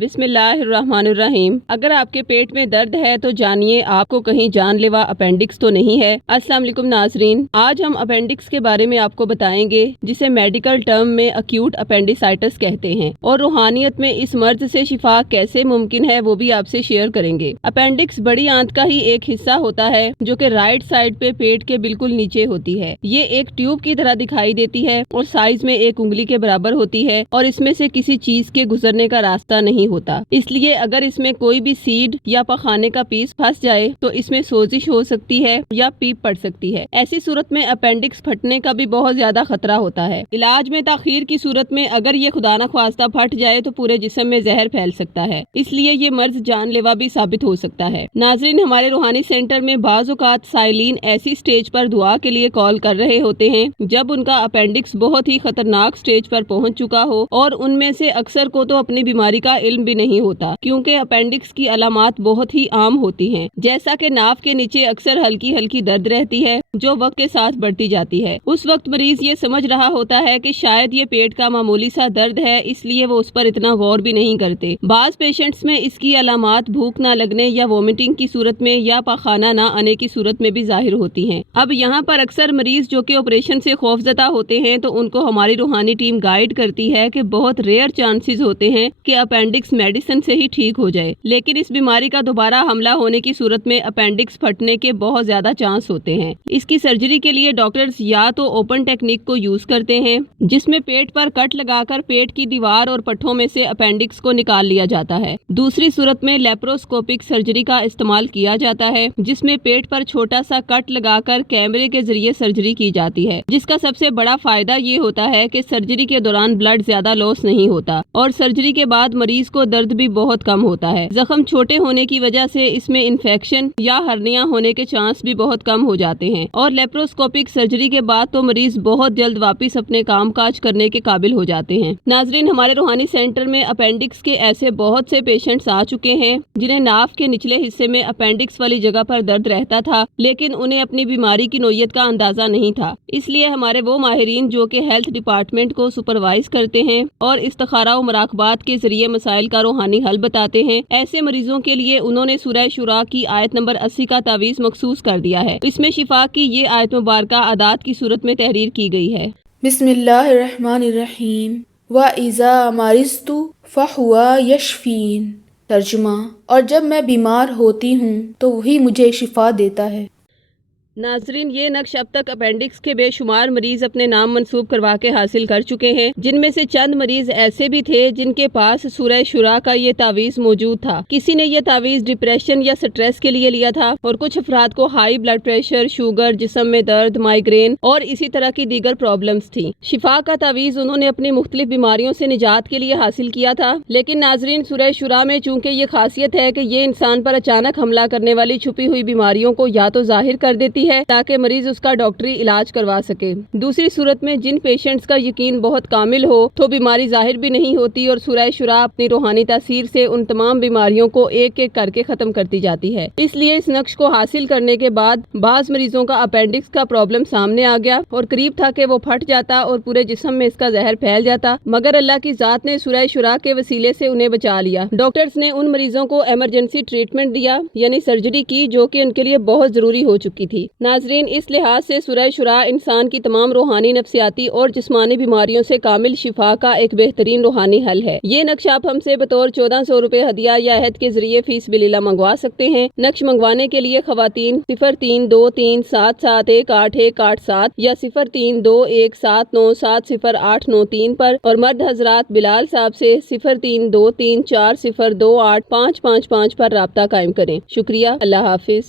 بسم اللہ الرحمن الرحیم۔ اگر آپ کے پیٹ میں درد ہے تو جانیے آپ کو کہیں جان لیوا اپینڈکس تو نہیں ہے۔ السلام علیکم ناظرین، آج ہم اپینڈکس کے بارے میں آپ کو بتائیں گے، جسے میڈیکل ٹرم میں ایکیوٹ اپینڈیسائٹس کہتے ہیں، اور روحانیت میں اس مرض سے شفا کیسے ممکن ہے وہ بھی آپ سے شیئر کریں گے۔ اپینڈکس بڑی آنت کا ہی ایک حصہ ہوتا ہے جو کہ رائٹ سائڈ پہ پیٹ کے بالکل نیچے ہوتی ہے۔ یہ ایک ٹیوب کی طرح دکھائی دیتی ہے اور سائز میں ایک انگلی کے برابر ہوتی ہے، اور اس میں سے کسی چیز کے گزرنے کا راستہ نہیں ہوتا۔ اس لیے اگر اس میں کوئی بھی سیڈ یا پخانے کا پیس پھنس جائے تو اس میں سوزش ہو سکتی ہے یا پیپ پڑ سکتی ہے۔ ایسی صورت میں اپینڈکس پھٹنے کا بھی بہت زیادہ خطرہ ہوتا ہے۔ علاج میں تاخیر کی صورت میں اگر یہ خدا نخواستہ پھٹ جائے تو پورے جسم میں زہر پھیل سکتا ہے، اس لیے یہ مرض جان لیوا بھی ثابت ہو سکتا ہے۔ ناظرین، ہمارے روحانی سینٹر میں بعض اوقات سائلین ایسی سٹیج پر دعا کے لیے کال کر رہے ہوتے ہیں جب ان کا اپینڈکس بہت ہی خطرناک سٹیج پر پہنچ چکا ہو، اور ان میں سے اکثر کو تو اپنی بیماری کا علم بھی نہیں ہوتا، کیونکہ اپینڈکس کی علامات بہت ہی عام ہوتی ہیں، جیسا کہ ناف کے نیچے اکثر ہلکی ہلکی درد رہتی ہے جو وقت کے ساتھ بڑھتی جاتی ہے۔ اس وقت مریض یہ سمجھ رہا ہوتا ہے کہ شاید یہ پیٹ کا معمولی سا درد ہے، اس لیے وہ اس پر اتنا غور بھی نہیں کرتے۔ بعض پیشنٹس میں اس کی علامات بھوک نہ لگنے یا وومٹنگ کی صورت میں یا پاخانہ نہ آنے کی صورت میں بھی ظاہر ہوتی ہیں۔ اب یہاں پر اکثر مریض جو کہ آپریشن سے خوفزدہ ہوتے ہیں تو ان کو ہماری روحانی ٹیم گائیڈ کرتی ہے کہ بہت ریئر چانسز ہوتے ہیں کہ اپینڈکس میڈیسن سے ہی ٹھیک ہو جائے، لیکن اس بیماری کا دوبارہ حملہ ہونے کی صورت میں اپینڈکس پھٹنے کے بہت زیادہ چانس ہوتے ہیں۔ اس کی سرجری کے لیے ڈاکٹرز یا تو اوپن ٹیکنیک کو یوز کرتے ہیں، جس میں پیٹ پر کٹ لگا کر پیٹ کی دیوار اور پٹھوں میں سے اپینڈکس کو نکال لیا جاتا ہے۔ دوسری صورت میں لیپروسکوپک سرجری کا استعمال کیا جاتا ہے، جس میں پیٹ پر چھوٹا سا کٹ لگا کر کیمرے کے ذریعے سرجری کی جاتی ہے، جس کا سب سے بڑا فائدہ یہ ہوتا ہے کہ سرجری کے دوران بلڈ زیادہ لاس نہیں ہوتا، اور سرجری کے بعد مریض کو درد بھی بہت کم ہوتا ہے۔ زخم چھوٹے ہونے کی وجہ سے اس میں انفیکشن یا ہرنیا ہونے کے چانس بھی بہت کم ہو جاتے ہیں، اور لیپروسکوپک سرجری کے بعد تو مریض بہت جلد واپس اپنے کام کاج کرنے کے قابل ہو جاتے ہیں۔ ناظرین، ہمارے روحانی سینٹر میں اپینڈکس کے ایسے بہت سے پیشنٹس آ چکے ہیں جنہیں ناف کے نچلے حصے میں اپینڈکس والی جگہ پر درد رہتا تھا، لیکن انہیں اپنی بیماری کی نوعیت کا اندازہ نہیں تھا۔ اس لیے ہمارے وہ ماہرین جو کہ ہیلتھ ڈپارٹمنٹ کو سپروائز کرتے ہیں اور استخارہ و مراقبات کے ذریعے مسائل کا روحانی حل بتاتے ہیں، ایسے مریضوں کے لیے انہوں نے سورہ شورا کی آیت نمبر 80 کا تعویذ مخصوص کر دیا ہے۔ اس میں شفا کی یہ آیت مبارکہ اعداد کی صورت میں تحریر کی گئی ہے۔ بسم اللہ الرحمن الرحیم۔ وَإِذَا مَرِضْتُ فَهُوَ يَشْفِينِ۔ ترجمہ: اور جب میں بیمار ہوتی ہوں تو وہی مجھے شفا دیتا ہے۔ ناظرین، یہ نقش اب تک اپینڈکس کے بے شمار مریض اپنے نام منسوب کروا کے حاصل کر چکے ہیں، جن میں سے چند مریض ایسے بھی تھے جن کے پاس سورہ شورا کا یہ تعویذ موجود تھا۔ کسی نے یہ تعویذ ڈپریشن یا سٹریس کے لیے لیا تھا، اور کچھ افراد کو ہائی بلڈ پریشر، شوگر، جسم میں درد، مائیگرین اور اسی طرح کی دیگر پرابلمز تھیں۔ شفا کا تعویذ انہوں نے اپنی مختلف بیماریوں سے نجات کے لیے حاصل کیا تھا، لیکن ناظرین، سورہ شورا میں چونکہ یہ خاصیت ہے کہ یہ انسان پر اچانک حملہ کرنے والی چھپی ہوئی بیماریوں کو یا تو ظاہر کر دیتی ہے تاکہ مریض اس کا ڈاکٹری علاج کروا سکے۔ دوسری صورت میں جن پیشنٹس کا یقین بہت کامل ہو تو بیماری ظاہر بھی نہیں ہوتی، اور سورہ شورا اپنی روحانی تاثیر سے ان تمام بیماریوں کو ایک ایک کر کے ختم کرتی جاتی ہے۔ اس لیے اس نقش کو حاصل کرنے کے بعد بعض مریضوں کا اپینڈکس کا پرابلم سامنے آ گیا، اور قریب تھا کہ وہ پھٹ جاتا اور پورے جسم میں اس کا زہر پھیل جاتا، مگر اللہ کی ذات نے سورہ شورا کے وسیلے سے انہیں بچا لیا۔ ڈاکٹرز نے ان مریضوں کو ایمرجنسی ٹریٹمنٹ دیا، یعنی سرجری کی، جو کہ ان کے لیے بہت ضروری ہو چکی تھی۔ ناظرین، اس لحاظ سے سورہ شورا انسان کی تمام روحانی، نفسیاتی اور جسمانی بیماریوں سے کامل شفا کا ایک بہترین روحانی حل ہے۔ یہ نقش آپ ہم سے بطور 1400 روپے ہدیہ یا عہد کے ذریعے فی سبیل اللہ منگوا سکتے ہیں۔ نقش منگوانے کے لیے خواتین 0323771887 یا 0321797083 پر، اور مرد حضرات بلال صاحب سے 0323402855 پر رابطہ قائم کریں۔ شکریہ، اللہ حافظ۔